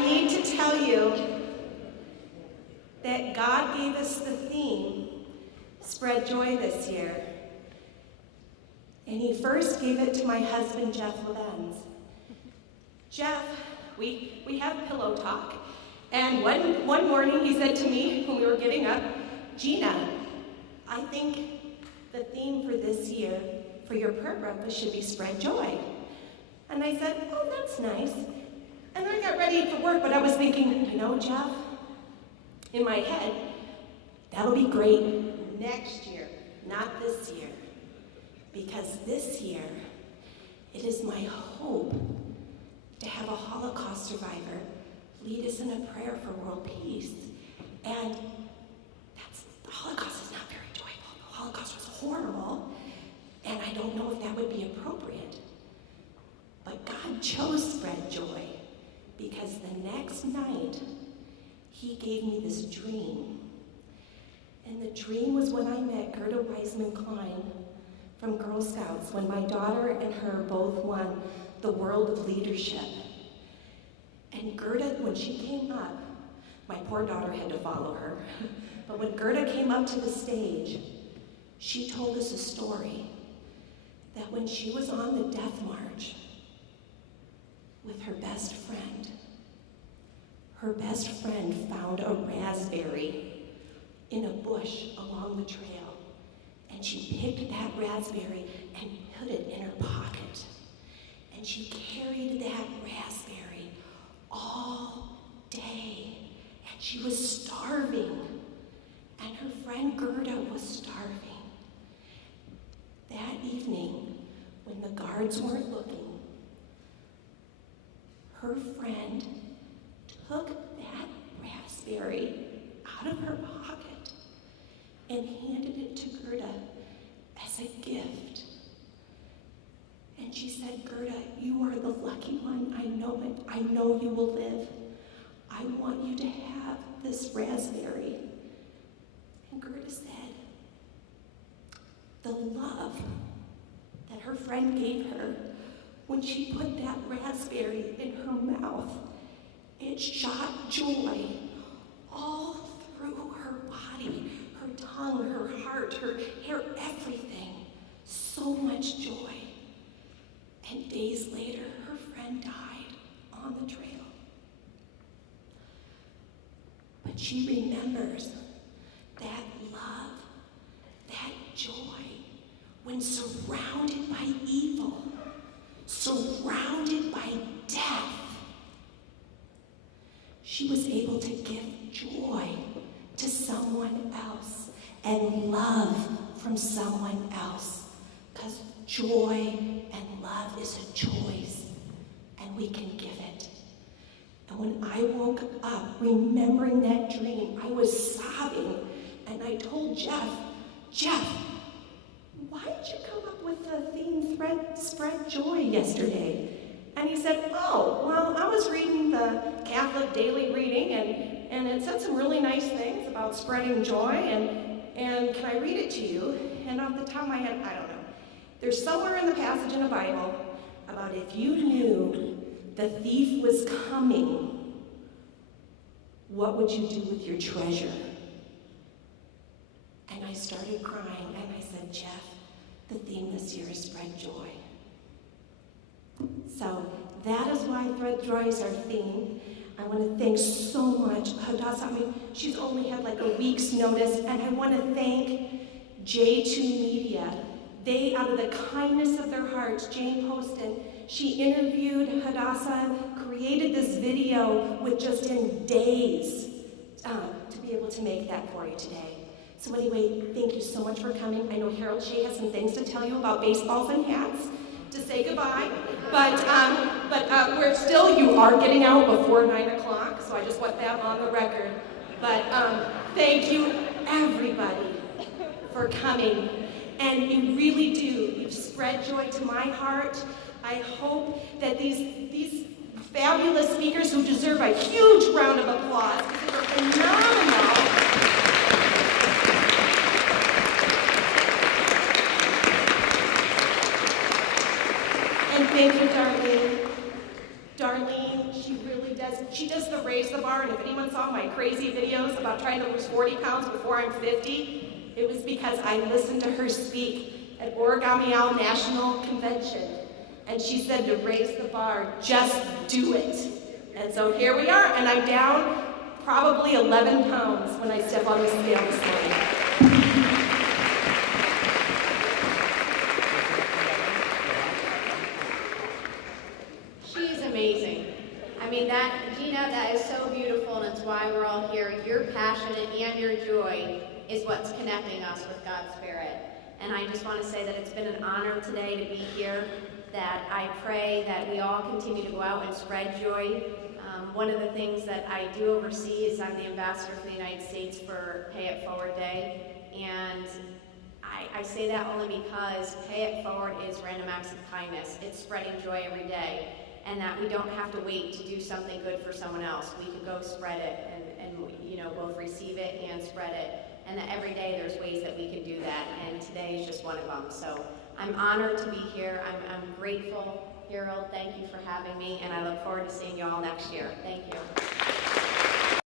need to tell you that God gave us the theme, Spread Joy, this year. And he first gave it to my husband, Jeff Lebenz. Jeff, we have pillow talk. And one morning he said to me when we were getting up, Gina, I think the theme for this year for your prayer breakfast should be Spread Joy. And I said, oh, that's nice. And I got ready for work, but I was thinking, Jeff, in my head, that'll be great next year, not this year. Because this year, it is my hope to have a Holocaust survivor lead us in a prayer for world peace. And the Holocaust is not very joyful. The Holocaust was horrible, and I don't know if that would be appropriate. But God chose Spread Joy because the next night, he gave me this dream. And the dream was when I met Gerda Weisman-Klein from Girl Scouts, when my daughter and her both won the World of Leadership. And Gerda, when she came up, my poor daughter had to follow her, but when Gerda came up to the stage, she told us a story that when she was on the death march with her best friend found a raspberry in a bush along the trail, and she picked that raspberry and put it in her pocket, and she carried that raspberry all day, and she was starving, and her friend Gerda was starving. That evening, when the guards weren't looking, her friend took that raspberry out of her pocket and handed it to Gerda as a gift. And she said, Gerda, you are the lucky one. I know it. I know you will live. I want you to have this raspberry. And Gerda said, the love that her friend gave her when she put that raspberry in her mouth, it shot joy all through her body, her tongue, her heart, her hair, everything. So much joy. And days later, her friend died on the trail. But she remembers that love, that joy, when surrounded by evil, surrounded by death, she was able to give joy to someone else and love from someone else. Because joy and love is a choice, and we can give it. And when I woke up remembering that dream, I was sobbing, and I told Jeff, why did you come up with the theme Spread Joy yesterday? And he said, oh, well, I was reading the Catholic Daily Reading, and it said some really nice things about spreading joy, and can I read it to you? And off the top of my head, I don't know. There's somewhere in the passage in the Bible about if you knew the thief was coming, what would you do with your treasure? And I started crying, and I said, Jeff, the theme this year is Spread Joy. So that is why Spread Joy is our theme. I want to thank so much Hadassah. I mean, she's only had like a week's notice, and I want to thank J2 Media. They, out of the kindness of their hearts, Jane Poston, she interviewed Hadassah, created this video with just in days to be able to make that for you today. So anyway, thank you so much for coming. I know Harold Shea has some things to tell you about baseballs and hats to say goodbye, but you are getting out before 9 o'clock, so I just want that on the record. But thank you, everybody, for coming. And you really do. You've spread joy to my heart. I hope that these fabulous speakers who deserve a huge round of applause, because they're phenomenal. And thank you, Darleen. Darleen, she really does she does the raise the bar, and if anyone saw my crazy videos about trying to lose 40 pounds before I'm 50, it was because I listened to her speak at Origami Owl National Convention. And she said to raise the bar, just do it. And so here we are, and I'm down probably 11 pounds when I step on the scale this morning. She's amazing. I mean, Gina, that is so beautiful, and it's why we're all here. Your passion and your joy is what's connecting us with God's Spirit. And I just want to say that it's been an honor today to be here, that I pray that we all continue to go out and spread joy. One of the things that I do oversee is I'm the ambassador for the United States for Pay It Forward Day. And I say that only because Pay It Forward is random acts of kindness. It's spreading joy every day. And that we don't have to wait to do something good for someone else. We can go spread it and both receive it and spread it. And that every day there's ways that we can do that. And today is just one of them. So I'm honored to be here. I'm grateful. Harold, thank you for having me. And I look forward to seeing you all next year. Thank you.